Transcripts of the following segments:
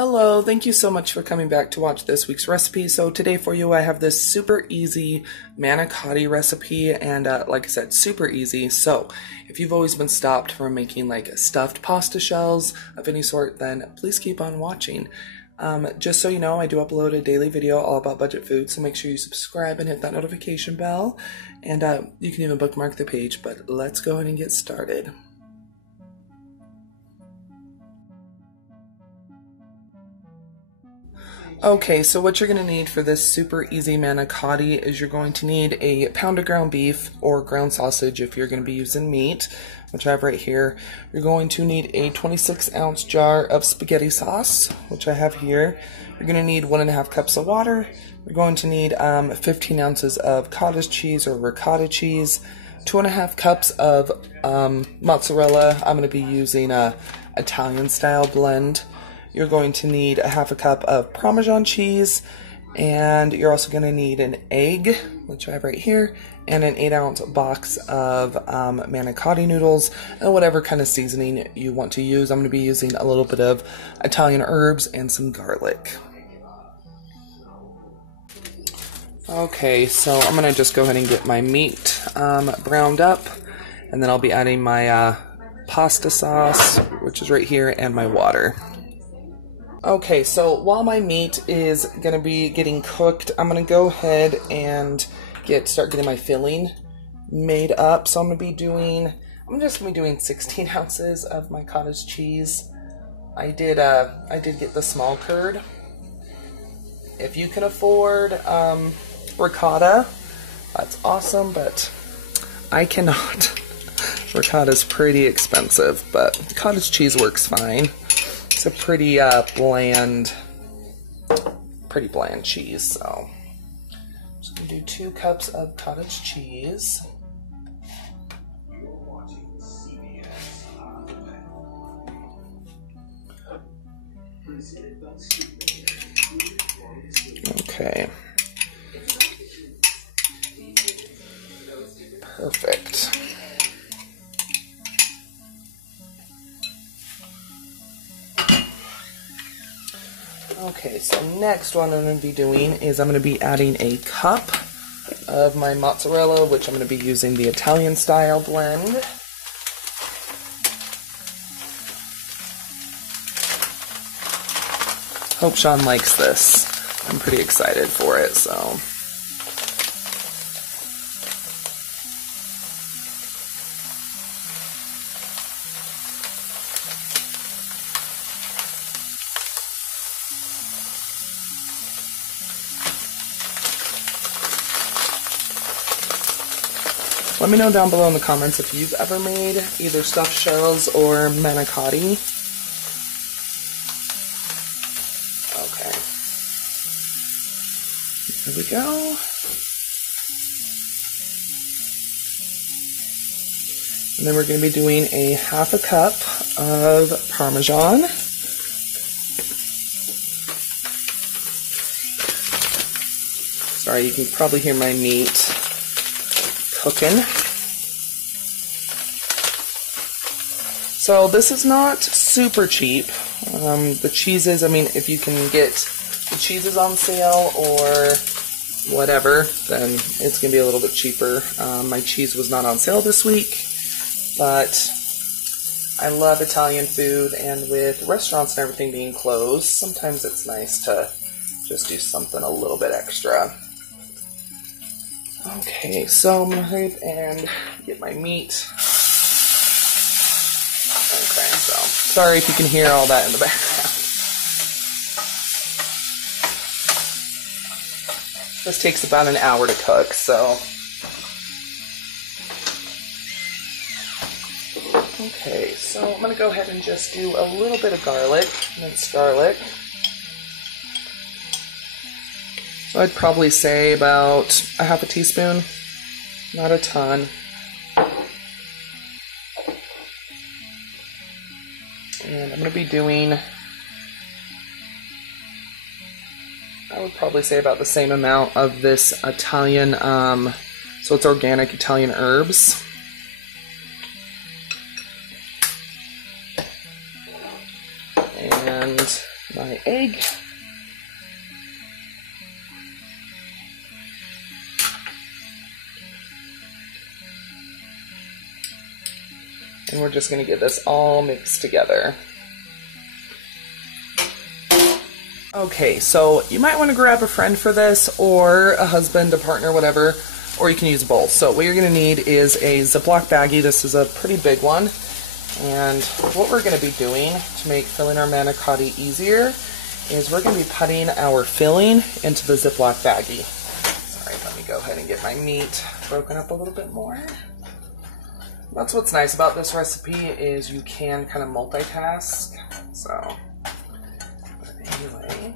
Hello, thank you so much for coming back to watch this week's recipe. So today for you I have this super easy manicotti recipe, and like I said, super easy. So if you've always been stopped from making like stuffed pasta shells of any sort, then please keep on watching. Just so you know, I do upload a daily video all about budget food, so make sure you subscribe and hit that notification bell, and you can even bookmark the page. But let's go ahead and get started. Okay, so what you're going to need for this super easy manicotti is you're going to need a pound of ground beef or ground sausage if you're going to be using meat, which I have right here. You're going to need a 26-ounce jar of spaghetti sauce, which I have here. You're going to need 1.5 cups of water. You're going to need 15 ounces of cottage cheese or ricotta cheese, 2.5 cups of mozzarella. I'm going to be using a Italian style blend. You're going to need 1/2 cup of Parmesan cheese, and you're also going to need an egg, which I have right here, and an 8-ounce box of manicotti noodles, and whatever kind of seasoning you want to use. I'm going to be using a little bit of Italian herbs and some garlic. Okay, so I'm going to just go ahead and get my meat browned up, and then I'll be adding my pasta sauce, which is right here, and my water. Okay, so while my meat is going to be getting cooked, I'm going to go ahead and start getting my filling made up. So I'm just going to be doing 16 ounces of my cottage cheese. I did get the small curd. If you can afford ricotta, that's awesome, but I cannot. Ricotta's pretty expensive, but cottage cheese works fine. It's a pretty bland cheese, so I'm just gonna do 2 cups of cottage cheese. Okay. Perfect. Okay, so next what I'm going to be doing is I'm going to be adding a cup of my mozzarella, which I'm going to be using the Italian style blend. Hope Sean likes this. I'm pretty excited for it, so. Let me know down below in the comments if you've ever made either stuffed shells or manicotti. Okay. There we go. And then we're going to be doing a 1/2 cup of Parmesan. Sorry, you can probably hear my meat cooking. So this is not super cheap. The cheeses, I mean, if you can get the cheeses on sale or whatever, then it's going to be a little bit cheaper. My cheese was not on sale this week, but I love Italian food, and with restaurants and everything being closed, sometimes it's nice to just do something a little bit extra. Okay, so I'm going to hurry up and get my meat. Okay, so sorry if you can hear all that in the background. This takes about an hour to cook, so. Okay, so I'm going to go ahead and just do a little bit of garlic, minced garlic. So I'd probably say about 1/2 teaspoon, not a ton. And I'm going to be doing, I would probably say about the same amount of this Italian, so it's organic Italian herbs. And my egg. And we're just going to get this all mixed together. Okay, so you might want to grab a friend for this, or a husband, a partner, whatever, or you can use both. So what you're going to need is a Ziploc baggie. This is a pretty big one. And what we're going to be doing to make filling our manicotti easier is we're going to be putting our filling into the Ziploc baggie. All right, let me go ahead and get my meat broken up a little bit more. That's what's nice about this recipe is you can kind of multitask. So, but anyway,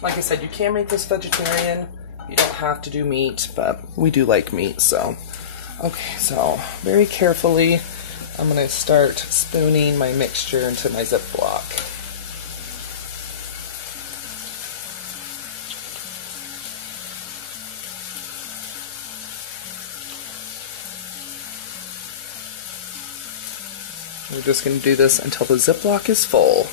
like I said, you can make this vegetarian. You don't have to do meat, but we do like meat, so. Okay, so very carefully, I'm gonna start spooning my mixture into my Ziploc. We're just going to do this until the Ziploc is full.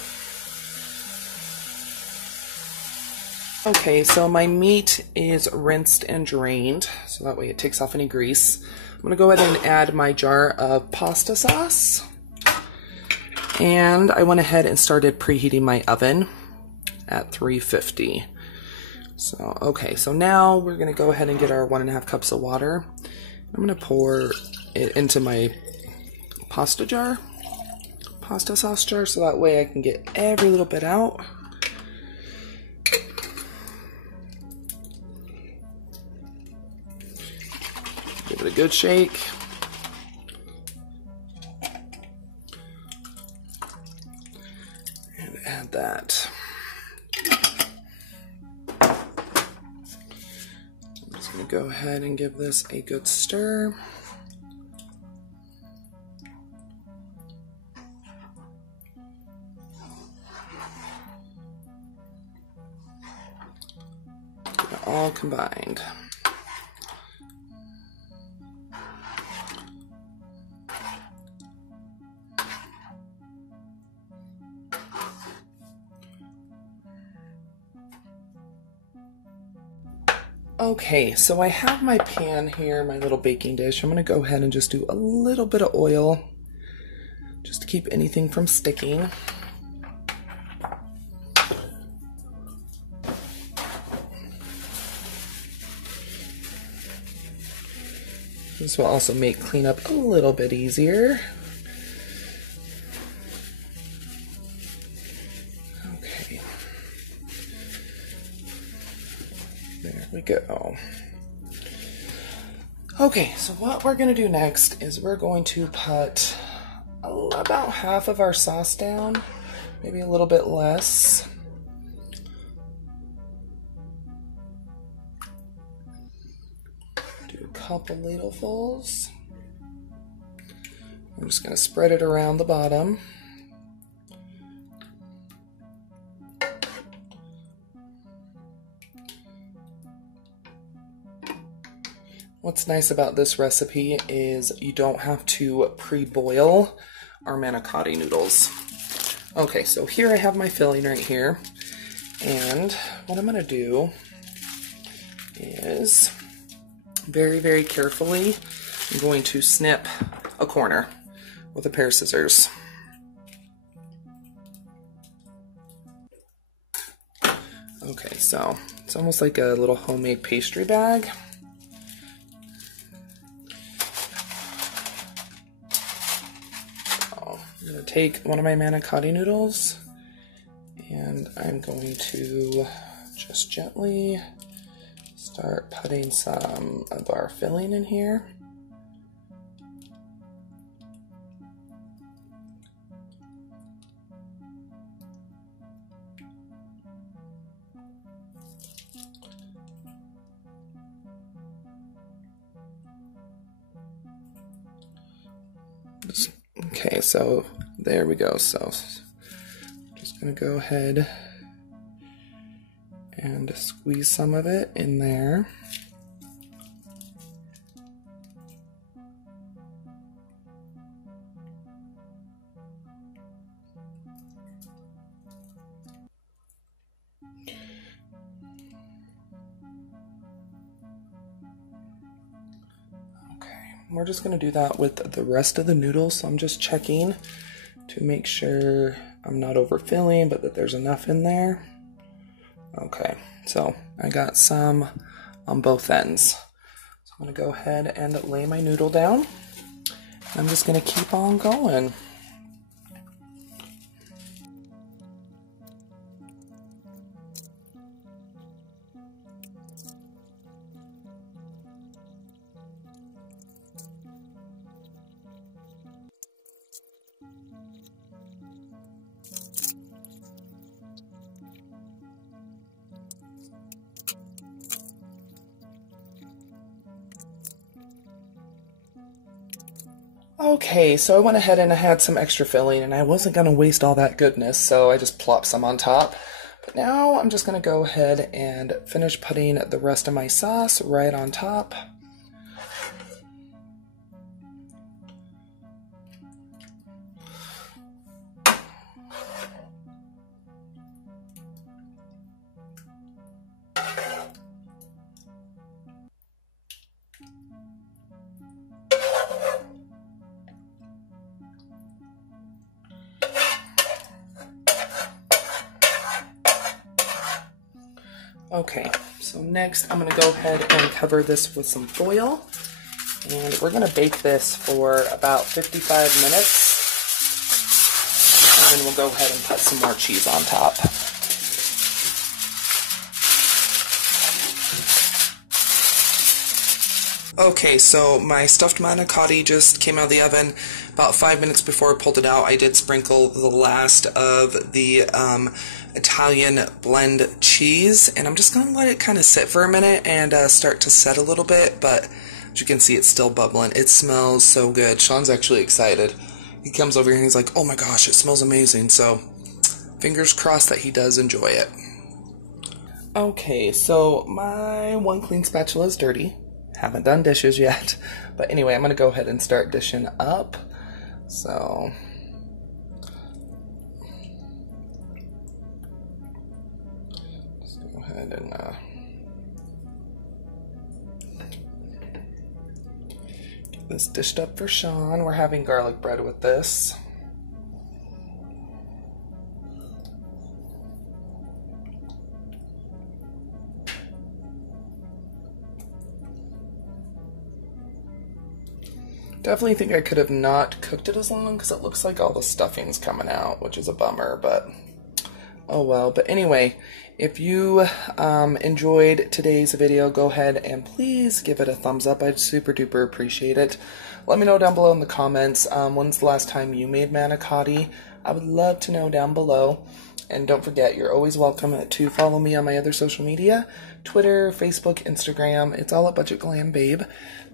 Okay, so my meat is rinsed and drained, so that way it takes off any grease. I'm going to go ahead and add my jar of pasta sauce. And I went ahead and started preheating my oven at 350. So, okay, so now we're going to go ahead and get our 1.5 cups of water. I'm going to pour it into my pasta sauce jar, so that way I can get every little bit out. Give it a good shake. And add that. I'm just going to go ahead and give this a good stir. All combined. Okay, so I have my pan here, my little baking dish. I'm going to go ahead and just do a little bit of oil just to keep anything from sticking. This will also make cleanup a little bit easier. Okay. There we go. Okay, so what we're going to do next is we're going to put about half of our sauce down, maybe a little bit less. Couple ladlefuls. I'm just going to spread it around the bottom. What's nice about this recipe is you don't have to pre-boil our manicotti noodles. Okay, so here I have my filling right here, and what I'm going to do is very, very carefully, I'm going to snip a corner with a pair of scissors. Okay, so it's almost like a little homemade pastry bag. So I'm going to take one of my manicotti noodles, and I'm going to just gently start putting some of our filling in here. Okay, so there we go. So just gonna go ahead and squeeze some of it in there. we're just going to do that with the rest of the noodles. So I'm just checking to make sure I'm not overfilling, but that there's enough in there. Okay, so I got some on both ends. So I'm going to go ahead and lay my noodle down. I'm just going to keep on going. Okay, so I went ahead and I had some extra filling and I wasn't going to waste all that goodness, so I just plopped some on top. But now I'm just going to go ahead and finish putting the rest of my sauce right on top. Okay, so next I'm going to go ahead and cover this with some foil, and we're going to bake this for about 55 minutes, and then we'll go ahead and put some more cheese on top. Okay, so my stuffed manicotti just came out of the oven about 5 minutes before I pulled it out. I did sprinkle the last of the Italian blend cheese, and I'm just going to let it kind of sit for a minute and start to set a little bit, but as you can see, it's still bubbling. It smells so good. Sean's actually excited. He comes over here and he's like, oh my gosh, it smells amazing, so fingers crossed that he does enjoy it. Okay, so my one clean spatula is dirty. Haven't done dishes yet, but anyway, I'm going to go ahead and start dishing up. So just go ahead and get this dished up for Sean. We're having garlic bread with this. Definitely think I could have not cooked it as long because it looks like all the stuffing's coming out, which is a bummer, but oh well. But anyway, if you enjoyed today's video, go ahead and please give it a thumbs up. I'd super duper appreciate it. Let me know down below in the comments when's the last time you made manicotti. I would love to know down below. And don't forget, you're always welcome to follow me on my other social media, Twitter, Facebook, Instagram. It's all at Budget Glam Babe.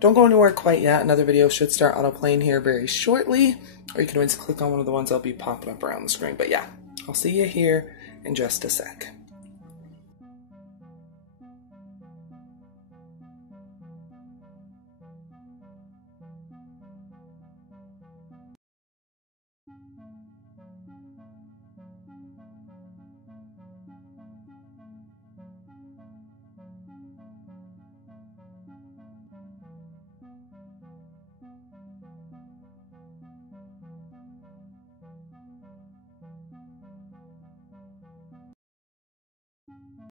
Don't go anywhere quite yet. Another video should start autoplaying here very shortly, or you can always click on one of the ones that'll be popping up around the screen. But yeah, I'll see you here in just a sec.